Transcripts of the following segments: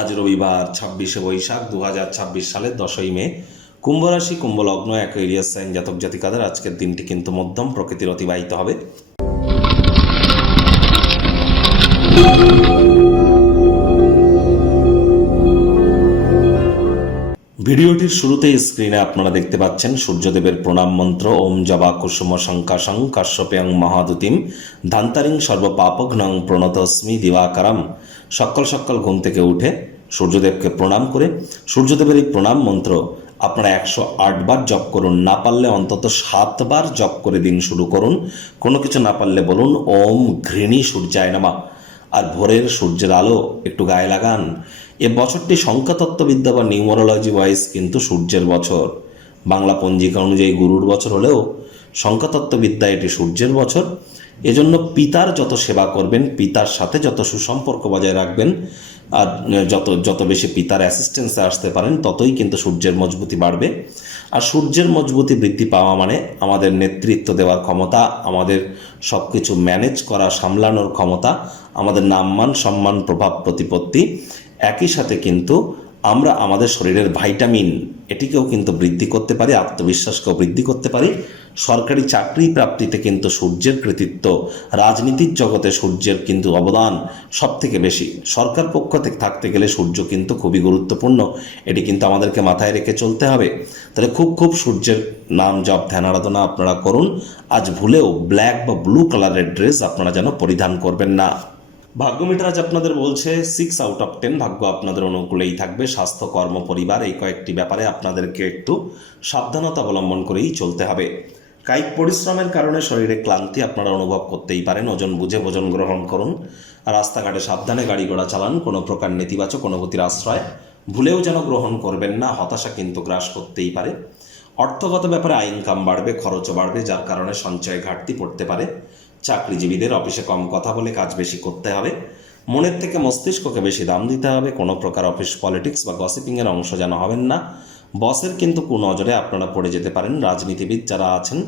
আজ রবিবার ২৬শে বৈশাখ ২০২৬ সালের ১০ই মে। কুম্ভ রাশি, কুম্ভ লগ্ন, অ্যাকুয়ারিয়াস সাইন জাতক জাতিকাদের আজকের দিনটি কিন্তু মধ্যম প্রকৃতির অতিবাহিত হবে। ভিডিওটির শুরুতেই স্ক্রিনে আপনারা দেখতে পাচ্ছেন সূর্যদেবের প্রণাম মন্ত্র ওম জবা কুসুম শঙ্কাশং কাশ্যপেয়ং মহাদুতিম ধান্তারিং সর্বপাপঘ্নং প্রণতস্মি দিবাকারম। সকাল সকাল ঘুম থেকে উঠে সূর্যদেবকে প্রণাম করে সূর্যদেবের এই প্রণাম মন্ত্র আপনারা ১০৮ বার জপ করুন, না পারলে অন্তত ৭ বার জপ করে দিন শুরু করুন। কোনো কিছু না পারলে বলুন ওম ঘৃণী সূর্যায় নমঃ। আর ভোরের সূর্যের আলো একটু গায়ে লাগান। এ বছরটি সংখ্যাতত্ত্ববিদ্যা বা নিউমারোলজি ওয়াইজ কিন্তু সূর্যের বছর। বাংলা পঞ্জিকা অনুযায়ী গুরুর বছর হলেও সংখ্যাতত্ত্ববিদ্যা এটি সূর্যের বছর। এজন্য পিতার যত সেবা করবেন, পিতার সাথে যত সুসম্পর্ক বজায় রাখবেন, আর যত বেশি পিতার অ্যাসিস্ট্যান্সে আসতে পারেন, ততই কিন্তু সূর্যের মজবুতি বাড়বে। আর সূর্যের মজবুতি বৃদ্ধি পাওয়া মানে আমাদের নেতৃত্ব দেওয়ার ক্ষমতা, আমাদের সব কিছু ম্যানেজ করা, সামলানোর ক্ষমতা, আমাদের নামমান সম্মান প্রভাব প্রতিপত্তি, একই সাথে কিন্তু আমরা আমাদের শরীরের ভাইটামিন এটিকেও কিন্তু বৃদ্ধি করতে পারি, আত্মবিশ্বাসকেও বৃদ্ধি করতে পারি। সরকারি চাকরি প্রাপ্তিতে কিন্তু সূর্যের কৃতিত্ব, রাজনীতির জগতে সূর্যের কিন্তু অবদান সব থেকে বেশি। সরকার পক্ষ থেকে থাকতে গেলে সূর্য কিন্তু খুবই গুরুত্বপূর্ণ, এটি কিন্তু আমাদেরকে মাথায় রেখে চলতে হবে। তাহলে খুব সূর্যের নাম জপ ধ্যান আরাধনা আপনারা করুন। আজ ভুলেও ব্ল্যাক বা ব্লু কালারের ড্রেস আপনারা যেন পরিধান করবেন না। ভাগ্য মিটার আজ আপনাদের বলছে 6/10, ভাগ্য আপনাদের অনুকূলেই থাকবে। স্বাস্থ্য, কর্ম, পরিবার এই কয়েকটি ব্যাপারে আপনাদেরকে একটু সাবধানতা অবলম্বন করেই চলতে হবে। কায়িক পরিশ্রমের কারণে শরীরে ক্লান্তি আপনারা অনুভব করতেই পারেন। ওজন বুঝে ভোজন গ্রহণ করুন। রাস্তাঘাটে সাবধানে গাড়ি ঘোড়া চালান। কোনো প্রকার নেতিবাচক অনুভূতির আশ্রয় ভুলেও যেন গ্রহণ করবেন না, হতাশা কিন্তু গ্রাস করতেই পারে। অর্থগত ব্যাপারে ইনকাম বাড়বে, খরচও বাড়বে, যার কারণে সঞ্চয়ে ঘাটতি পড়তে পারে। চাকরিজীবীদের অফিসে কম কথা বলে কাজ বেশি করতে হবে। মনের থেকে মস্তিষ্ককে বেশি দাম দিতে হবে। কোনো প্রকার অফিস পলিটিক্স বা গসিপিংয়ের অংশ যেন হবেন না। বসের কিন্তু কুনজরে আপনারা পড়ে যেতে পারেন। রাজনীতিবিদ যারা আছেন,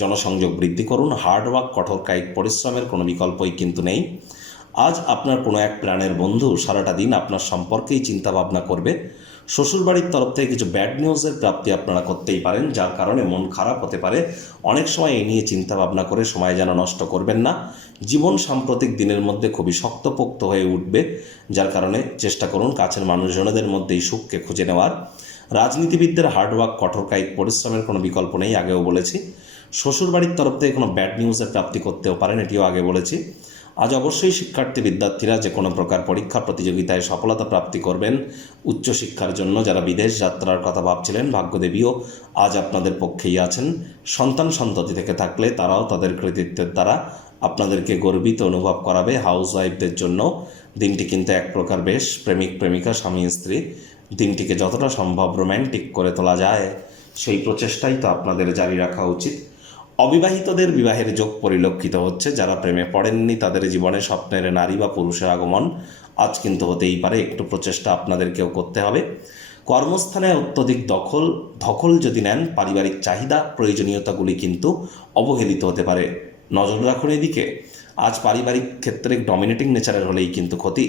জনসংযোগ বৃদ্ধি করুন। হার্ডওয়ার্ক, কঠোর কায়িক পরিশ্রমের কোনো বিকল্পই কিন্তু নেই। আজ আপনার কোনো এক প্রাণের বন্ধু সারাটা দিন আপনার সম্পর্কেই চিন্তা ভাবনা করবে। শ্বশুরবাড়ির তরফ থেকে কিছু ব্যাড নিউজের প্রাপ্তি আপনারা করতেই পারেন, যার কারণে মন খারাপ হতে পারে। অনেক সময় এই নিয়ে চিন্তা ভাবনা করে সময় যেন নষ্ট করবেন না। জীবন সাম্প্রতিক দিনের মধ্যে খুবই শক্তপোক্ত হয়ে উঠবে, যার কারণে চেষ্টা করুন কাছের মানুষজনদের মধ্যে এই সুখকে খুঁজে নেওয়ার। রাজনীতিবিদদের হার্ডওয়ার্ক, কঠোর কায়িক পরিশ্রমের কোনো বিকল্প নেই, আগেও বলেছি। শ্বশুরবাড়ির তরফ থেকে কোনো ব্যাড নিউজের প্রাপ্তি করতেও পারেন, এটিও আগে বলেছি। আজ অবশ্যই শিক্ষার্থী বিদ্যার্থীরা যে কোনো প্রকার পরীক্ষা প্রতিযোগিতায় সফলতা প্রাপ্তি করবেন। উচ্চশিক্ষার জন্য যারা বিদেশ যাত্রার কথা ভাবছিলেন, ভাগ্যদেবীও আজ আপনাদের পক্ষেই আছেন। সন্তান সন্ততি থেকে থাকলে তারাও তাদের কৃতিত্বের দ্বারা আপনাদেরকে গর্বিত অনুভব করাবে। হাউসওয়াইফদের জন্য দিনটি কিন্তু এক প্রকার বেশ প্রেমিক প্রেমিকা, স্বামী স্ত্রী দিনটিকে যতটা সম্ভব রোম্যান্টিক করে তোলা যায় সেই প্রচেষ্টাই তো আপনাদের জারি রাখা উচিত। অবিবাহিতদের বিবাহের যোগ পরিলক্ষিত হচ্ছে। যারা প্রেমে পড়েননি তাদের জীবনে স্বপ্নের নারী বা পুরুষের আগমন আজ কিন্তু হতেই পারে। একটু প্রচেষ্টা আপনাদেরকেও করতে হবে। কর্মস্থানে অত্যধিক দখল যদি নেন, পারিবারিক চাহিদা প্রয়োজনীয়তাগুলি কিন্তু অবহেলিত হতে পারে। নজর রাখুন এদিকে। আজ পারিবারিক ক্ষেত্রে ডমিনেটিং নেচারের হলেই কিন্তু ক্ষতি।